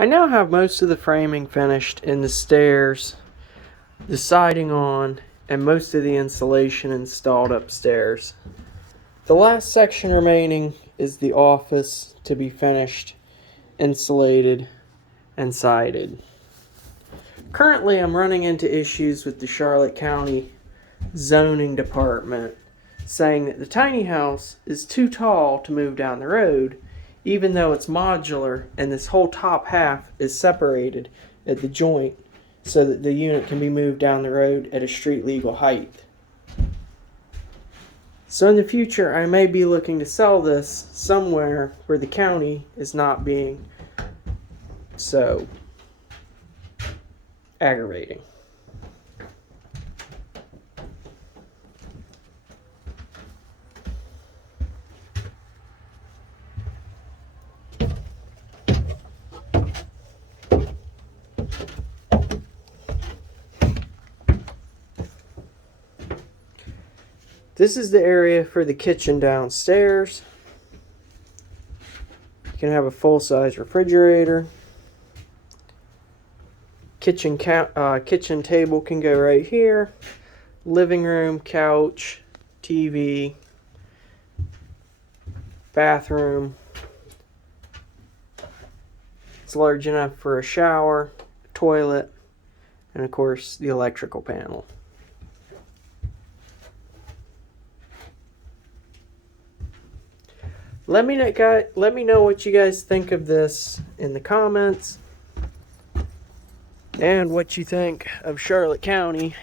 I now have most of the framing finished in the stairs, the siding on, and most of the insulation installed upstairs. The last section remaining is the office to be finished, insulated, and sided. Currently, I'm running into issues with the Charlotte County zoning department saying that the tiny house is too tall to move down the road, even though it's modular and this whole top half is separated at the joint so that the unit can be moved down the road at a street legal height. So in the future, I may be looking to sell this somewhere where the county is not being so aggravating. This is the area for the kitchen downstairs. You can have a full-size refrigerator. Kitchen table can go right here. Living room, couch, TV, bathroom. It's large enough for a shower, toilet, and of course the electrical panel. Let me know what you guys think of this in the comments, and what you think of Charlotte County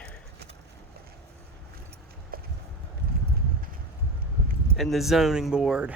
and the zoning board.